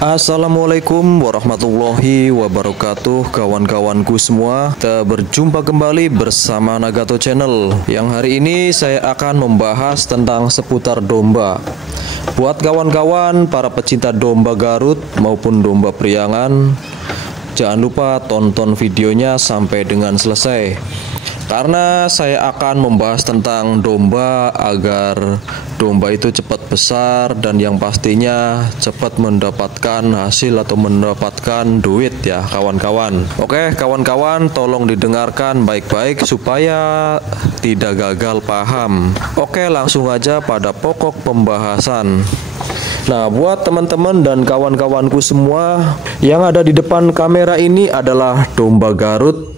Assalamualaikum warahmatullahi wabarakatuh, kawan-kawanku semua. Kita berjumpa kembali bersama Nagato Channel. Yang hari ini saya akan membahas tentang seputar domba. Buat kawan-kawan para pecinta domba Garut maupun domba Priangan, jangan lupa tonton videonya sampai dengan selesai, karena saya akan membahas tentang domba agar domba itu cepat besar dan yang pastinya cepat mendapatkan hasil atau mendapatkan duit ya kawan-kawan. Oke kawan-kawan, tolong didengarkan baik-baik supaya tidak gagal paham. Oke, langsung aja pada pokok pembahasan. Nah, buat teman-teman dan kawan-kawanku semua, yang ada di depan kamera ini adalah domba Garut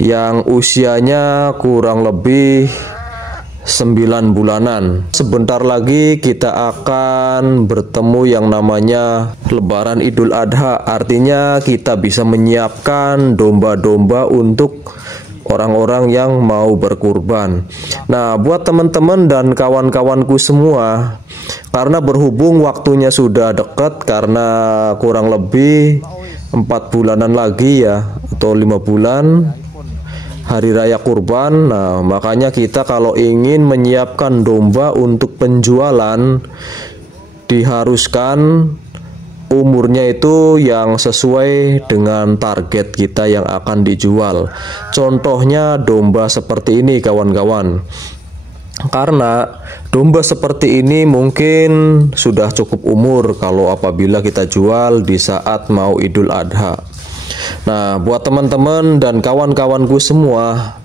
yang usianya kurang lebih 9 bulanan. Sebentar lagi kita akan bertemu yang namanya Lebaran Idul Adha. Artinya kita bisa menyiapkan domba-domba untuk orang-orang yang mau berkurban. Nah, buat teman-teman dan kawan-kawanku semua, karena berhubung waktunya sudah dekat, karena kurang lebih 4 bulanan lagi ya, atau 5 bulan Hari Raya Kurban. Nah, makanya kita kalau ingin menyiapkan domba untuk penjualan, diharuskan umurnya itu yang sesuai dengan target kita yang akan dijual. Contohnya domba seperti ini kawan-kawan. Karena domba seperti ini mungkin sudah cukup umur kalau apabila kita jual di saat mau Idul Adha. Nah, buat teman-teman dan kawan-kawanku semua,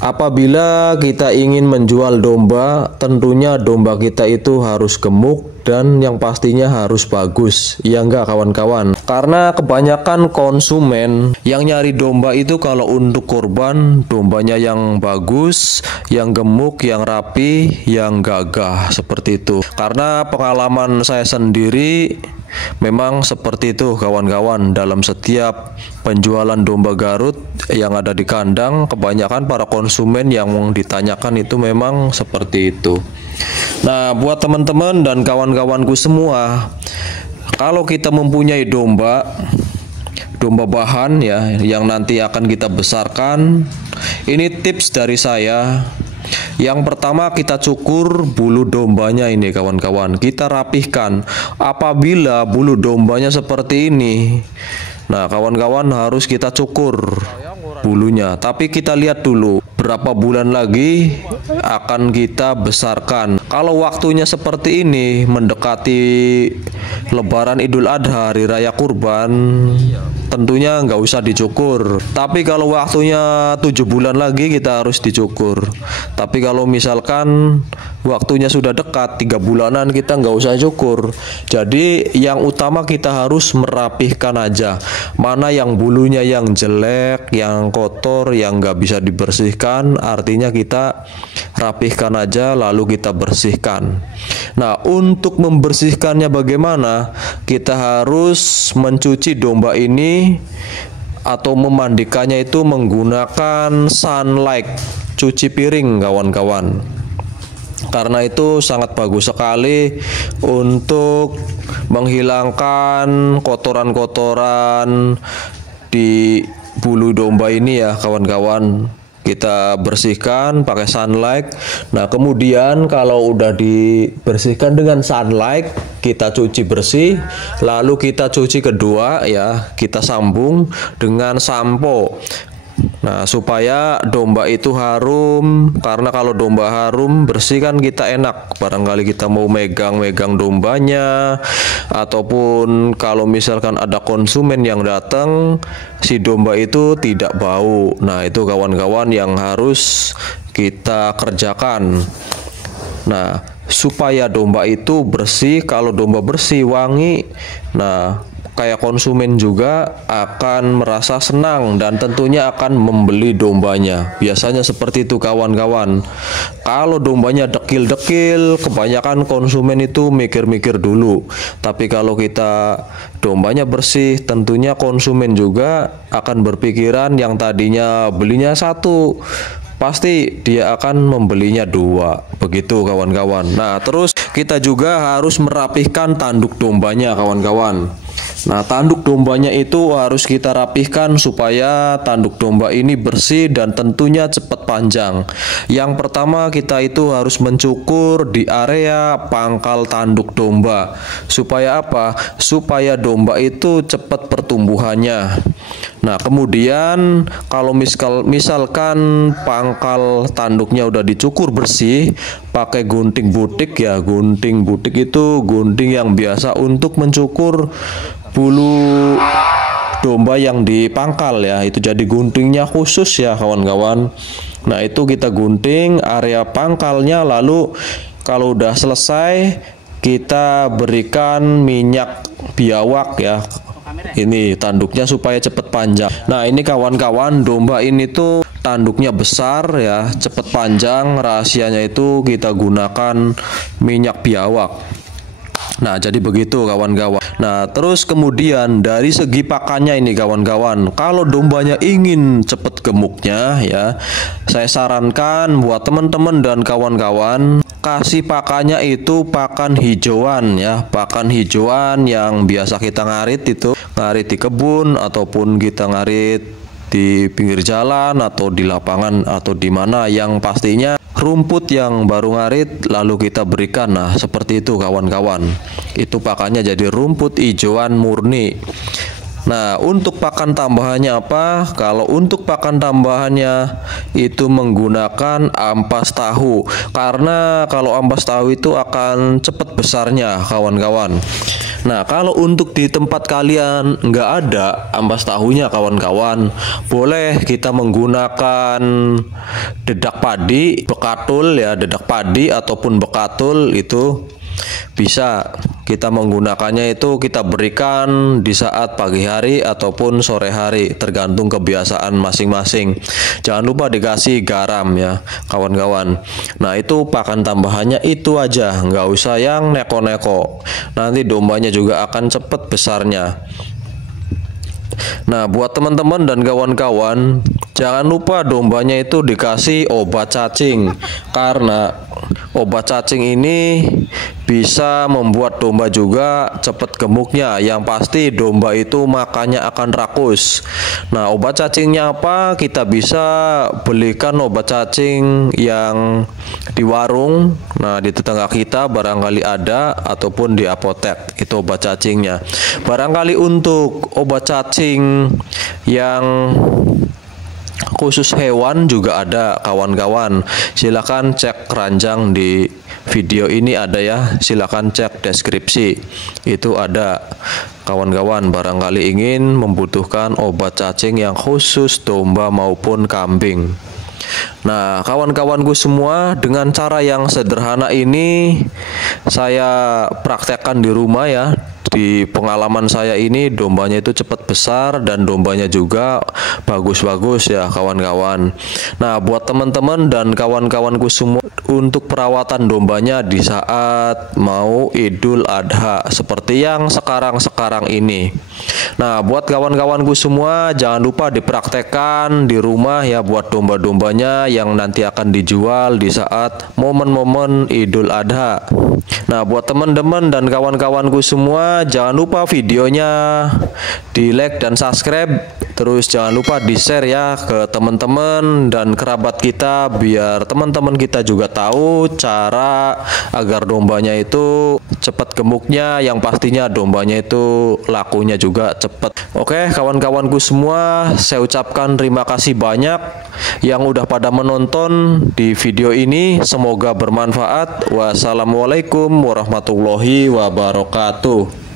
apabila kita ingin menjual domba, tentunya domba kita itu harus gemuk dan yang pastinya harus bagus. Ya enggak kawan-kawan? Karena kebanyakan konsumen yang nyari domba itu kalau untuk kurban, dombanya yang bagus, yang gemuk, yang rapi, yang gagah, seperti itu. Karena pengalaman saya sendiri memang seperti itu kawan-kawan. Dalam setiap penjualan domba Garut yang ada di kandang, kebanyakan para konsumen yang ditanyakan itu memang seperti itu. Nah, buat teman-teman dan kawan-kawanku semua, kalau kita mempunyai domba bahan ya, yang nanti akan kita besarkan, ini tips dari saya. Yang pertama, kita cukur bulu dombanya ini kawan-kawan. Kita rapihkan. Apabila bulu dombanya seperti ini, nah kawan-kawan, harus kita cukur bulunya. Tapi kita lihat dulu berapa bulan lagi akan kita besarkan. Kalau waktunya seperti ini, mendekati Lebaran Idul Adha, Hari Raya Kurban, tentunya nggak usah dicukur. Tapi kalau waktunya 7 bulan lagi, kita harus dicukur. Tapi kalau misalkan waktunya sudah dekat 3 bulanan, kita nggak usah cukur. Jadi yang utama kita harus merapihkan aja. Mana yang bulunya yang jelek, yang kotor, yang nggak bisa dibersihkan, artinya kita rapihkan aja lalu kita bersihkan. Nah, untuk membersihkannya bagaimana? Kita harus mencuci domba ini atau memandikannya itu menggunakan sunlight, cuci piring kawan-kawan. Karena itu sangat bagus sekali untuk menghilangkan kotoran-kotoran di bulu domba ini ya kawan-kawan. Kita bersihkan pakai sunlight. Nah, kemudian kalau udah dibersihkan dengan sunlight, kita cuci bersih, lalu kita cuci kedua ya, kita sambung dengan sampo. Nah, supaya domba itu harum, karena kalau domba harum bersih kan kita enak, barangkali kita mau megang-megang dombanya, ataupun kalau misalkan ada konsumen yang datang, si domba itu tidak bau. Nah, itu kawan-kawan yang harus kita kerjakan. Nah, supaya domba itu bersih, kalau domba bersih, wangi, nah kayak konsumen juga akan merasa senang dan tentunya akan membeli dombanya. Biasanya seperti itu kawan-kawan. Kalau dombanya dekil-dekil, kebanyakan konsumen itu mikir-mikir dulu. Tapi kalau kita dombanya bersih, tentunya konsumen juga akan berpikiran yang tadinya belinya satu, pasti dia akan membelinya dua, begitu kawan-kawan. Nah, terus kita juga harus merapihkan tanduk dombanya, kawan-kawan. Nah, tanduk dombanya itu harus kita rapihkan supaya tanduk domba ini bersih dan tentunya cepat panjang. Yang pertama, kita itu harus mencukur di area pangkal tanduk domba. Supaya apa? Supaya domba itu cepat pertumbuhannya. Nah, kemudian kalau misalkan pangkal tanduknya udah dicukur bersih, pakai gunting butik ya. Gunting butik itu gunting yang biasa untuk mencukur bulu domba yang dipangkal ya. Itu jadi guntingnya khusus ya, kawan-kawan. Nah, itu kita gunting area pangkalnya, lalu kalau udah selesai kita berikan minyak biawak ya. Ini tanduknya supaya cepat panjang. Nah, ini kawan-kawan, domba ini tuh tanduknya besar ya, cepat panjang. Rahasianya itu kita gunakan minyak biawak. Nah, jadi begitu kawan-kawan. Nah, terus kemudian dari segi pakannya ini kawan-kawan, kalau dombanya ingin cepat gemuknya ya, saya sarankan buat teman-teman dan kawan-kawan kasih pakannya itu pakan hijauan ya, pakan hijauan yang biasa kita ngarit itu, ngarit di kebun ataupun kita ngarit di pinggir jalan atau di lapangan atau di mana, yang pastinya rumput yang baru ngarit lalu kita berikan. Nah, seperti itu kawan-kawan. Itu pakannya jadi rumput hijauan murni. Nah, untuk pakan tambahannya apa? Kalau untuk pakan tambahannya itu menggunakan ampas tahu. Karena kalau ampas tahu itu akan cepat besarnya, kawan-kawan. Nah, kalau untuk di tempat kalian nggak ada ampas tahunya, kawan-kawan, boleh kita menggunakan dedak padi, bekatul ya, dedak padi ataupun bekatul itu bisa kita menggunakannya, itu kita berikan di saat pagi hari ataupun sore hari, tergantung kebiasaan masing-masing. Jangan lupa dikasih garam ya, kawan-kawan. Nah, itu pakan tambahannya itu aja, nggak usah yang neko-neko. Nanti dombanya juga akan cepat besarnya. Nah, buat teman-teman dan kawan-kawan, jangan lupa dombanya itu dikasih obat cacing, karena obat cacing ini bisa membuat domba juga cepat gemuknya. Yang pasti domba itu makannya akan rakus. Nah, obat cacingnya apa? Kita bisa belikan obat cacing yang di warung. Nah, di tetangga kita barangkali ada, ataupun di apotek itu obat cacingnya. Barangkali untuk obat cacing yang khusus hewan juga ada, kawan-kawan. Silakan cek keranjang di video ini ada ya, silakan cek deskripsi, itu ada, kawan-kawan. Barangkali ingin membutuhkan obat cacing yang khusus domba maupun kambing. Nah, kawan-kawanku semua, dengan cara yang sederhana ini saya praktekkan di rumah ya. Di pengalaman saya ini dombanya itu cepat besar dan dombanya juga bagus-bagus ya, kawan-kawan. Nah, buat teman-teman dan kawan-kawanku semua, untuk perawatan dombanya di saat mau Idul Adha seperti yang sekarang-sekarang ini. Nah, buat kawan-kawanku semua, jangan lupa dipraktekkan di rumah ya, buat domba-dombanya yang nanti akan dijual di saat momen-momen Idul Adha. Nah, buat teman-teman dan kawan-kawanku semua, jangan lupa videonya di like dan subscribe. Terus jangan lupa di share ya ke teman-teman dan kerabat kita, biar teman-teman kita juga tahu cara agar dombanya itu cepat gemuknya. Yang pastinya dombanya itu lakunya juga cepat. Oke, kawan-kawanku semua, saya ucapkan terima kasih banyak yang udah pada menonton di video ini. Semoga bermanfaat. Wassalamualaikum warahmatullahi wabarakatuh.